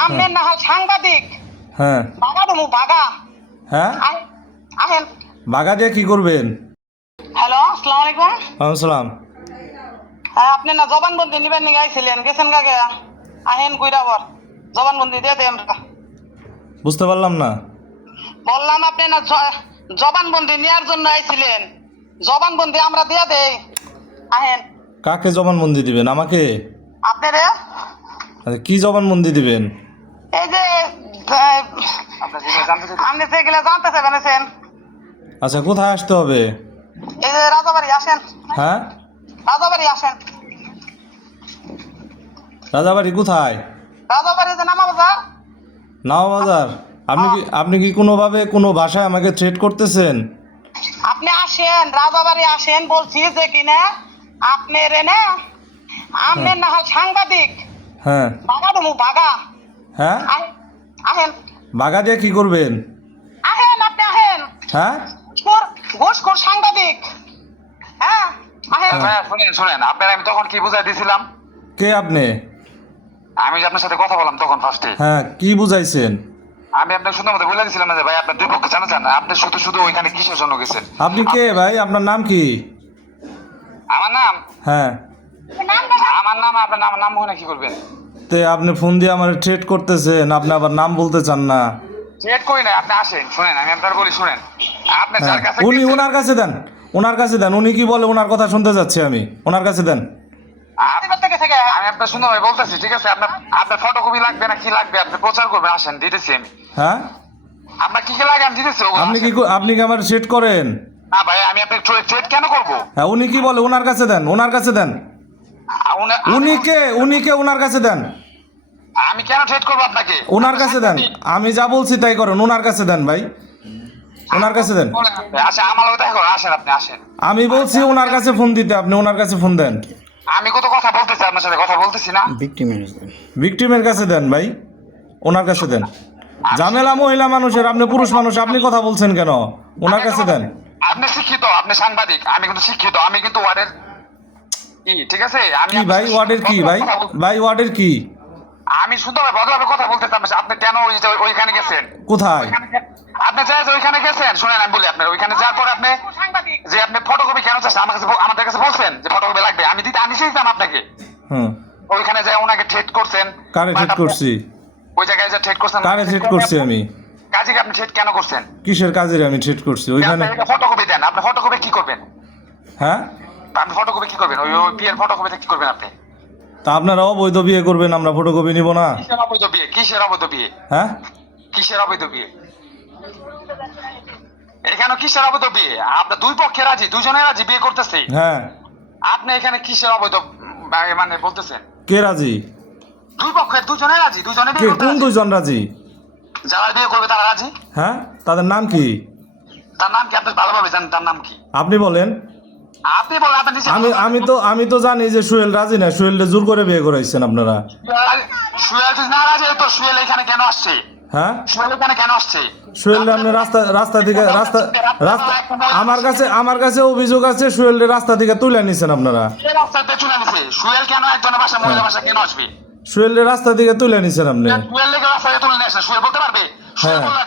আমনে না হল সাংবাদিক। হ্যাঁ বাগা দেবো বাগা। হ্যাঁ আহেন। বাগা দিয়ে কি করবেন? হ্যালো, আসসালামু আলাইকুম। আসসালাম। হ্যাঁ, আপনি না জবানবন্দি নিবেন নিয়ে আইছিলেন, গেছেন কাকে? আহেন কইরাবর জবানবন্দি দিয়ে দেন। বুঝতে পারলাম না। বললাম আপনি না জবানবন্দি নেওয়ার জন্য আইছিলেন, জবানবন্দি আমরা দিয়ে দেই। আহেন। কাকে জবানবন্দি দিবেন? আমাকে? আপনারে আচ্ছা, কি জবানবন্দি দিবেন? এই যে আপনি যেগুলো জানতে চাইবেন। আচ্ছা, কোথায় আসতে হবে? এই যে রাজাবাড়ি আসেন। হ্যাঁ, রাজাবাড়ি আসেন। রাজাবাড়ি কোথায়? রাজাবাড়ি যে নামা বাজার। নাওবাজার। আপনি কি কোনোভাবে কোনো ভাষায় আমাকে থ্রেট করতেছেন? আপনি আসেন, রাজাবাড়ি আসেন বলছি যে কিনা আপনি রে না আমনে না হল সাংবাদিক। হ্যাঁ বাগা দেবো বাগা। হ্যাঁ, আহেন। বাগা দিয়ে কি করবেন? আহেন, আপনি আহেন। হ্যাঁ, ঘুষখোর সাংবাদিক। হ্যাঁ, আহেন। হ্যাঁ, শুনেন আপনার আমি তখন কি বুঝাই দিয়েছিলাম? কে আপনি? আমি যে আপনার সাথে কথা বললাম তখন ফার্স্টে হ্যাঁ, কি বুঝাইছেন? আমি আপনার সুন্দর মতো বলে দিয়েছিলাম না যে ভাই আপনার দুই পক্ষে জানা চান, আপনি শুধু শুধু ওইখানে কিসের জন্য গেছেন? আপনি কে ভাই? আপনার নাম কি? আমার নাম হ্যাঁ, আপনার নাম ওখানে কি করবেন? তে আপনি ফোন দিয়ে আমার থ্রেট করতেছেন, আপনি আবার নাম বলতে চান না। চেক করি না, আপনি আসেন, শুনেন আমি আপনার বলি, শুনেন আপনি হ্যাঁ, যার কাছে উনি গেছেন- ওনার কাছে দেন, ওনার কাছে দেন। উনি কি বলে ওনার কথা শুনতে যাচ্ছি আমি। ওনার কাছে দেন। আমি আপনার সুন্দর ভাই বলতেছি, ঠিক আছে? আপনার ফটোকপি লাগবে না কি লাগবে আপনি প্রচার করবেন, আসেন দিতেছি আমি। হ্যাঁ, আপনার কি কি লাগে আমি দিতেছি ওগুলো, আপনি কি আমার সেট করেন? না ভাই আমি আপনার ট্রেড কেন করবো? হ্যাঁ, উনি কি বলে ওনার কাছে দেন, ওনার কাছে দেন। উনি কে ওনার কাছে দেন। আমি কেন ট্রেড করবো আপনাকে? ওনার কাছে দেন। আমি যা বলছি তাই করেন। ওনার কাছে দেন ভাই, ওনার কাছে দেন। আচ্ছা আমার লোক দেখো, আসেন আপনি আসেন। আমি বলছি ওনার কাছে ফোন দিতে, আপনি ওনার কাছে ফোন দেন। আমি কত কথা বলতেছি আপনার সাথে, কথা বলতেছি না? ভিকটিমের কাছে দেন ভাই, ওনার কাছে দেন। ঝামেলা মহিলা মানুষের, আপনি পুরুষ মানুষ, আপনি কথা বলছেন কেন? ওনার কাছে দেন। আপনি শিক্ষিত, আপনি সাংবাদিক, আমি কিন্তু শিক্ষিত, আমি কিন্তু ওয়ার্ডের ঠিক আছে? কি ভাই ওয়ার্ডের কি ভাই? ভাই ওয়ার্ডের কি? আমি শুধু ভদ্রভাবে কথা বলতেছি আপনার সাথে। আপনি কেন ওইখানে গেছেন? কোথায়? আপনি যাই ওইখানে গেছেন, শুনেন আমি বলি, আপনার ওইখানে যাওয়ার পর আপনি যে আপনি ফটোকপি কেন চাচ্ছেন আমাদের কাছে বলছেন যে ফটোকপি লাগবে, আমি দিতাম আপনাকে। হুম, ওইখানে যাই ওনাকে ট্রেড করছেন। কারে থ্রেট করছি? ওই জায়গায় যে ট্রেড করছেন, কারে থ্রেট করছি আমি? কাজে আপনি ট্রেড কেন করছেন? কিসের কাজের আমি থ্রেট করছি? ওইখানে ফটোকপি দেন, আপনি ফটোকপি কি করবেন? হ্যাঁ, আপনি ফটোকপি কি করবেন? ওই বিয়ের ফটোকপিতে কি করবেন আপনি? তা আপনারা অবৈধ বিয়ে করবেন, আমরা ফটোকপি নিব না? কিসের অবৈধ বিয়ে? কিসের অবৈধ বিয়ে? হ্যাঁ, কিসের অবৈধ বিয়ে? এখানে কিসের অবৈধ বিয়ে? আপনার দুই পক্ষে রাজি, দুজনে রাজি বিয়ে করতেছে। হ্যাঁ, আপনি এখানে কিসের অবৈধ মানে বলতেছেন? কে রাজি? দুই পক্ষের দুজনে রাজি, দুজনে কে? বিয়ে করতে কোন রাজি। দুইজন রাজি? যারা বিয়ে করবে তারা রাজি। হ্যাঁ, তাদের নাম কি? তার নাম কি আপনি ভালোভাবে জানেন? তার নাম কি আপনি বলেন। আপনি বলেন। আপনি নিজে আমি তো জানি যে সোহেল রাজি না। সোহেলকে জোর করে বিয়ে করাইছেন আপনারা। সুয়েল যদি না রাজি তো সুয়েল এখানে কেন আসছে? হ্যাঁ, সুয়েল এখানে কেন আসছে? সোহেল আপনি রাস্তা থেকে আমার কাছে অভিযোগ আছে সোহেল রাস্তা থেকে তুলে নিছেন আপনারা। রাস্তাতে চলে নিছে। সুয়েল কেন একজনের বাসা মহিলা বাসা কেন আসবে? সোহেল রাস্তা থেকে তুলে নিছেন আপনি। সুয়েল লেগে রাস্তাতে তুলে নিয়ে আসে, সুয়েল বলতে পারবে? সুয়েল হ্যাঁ। বললে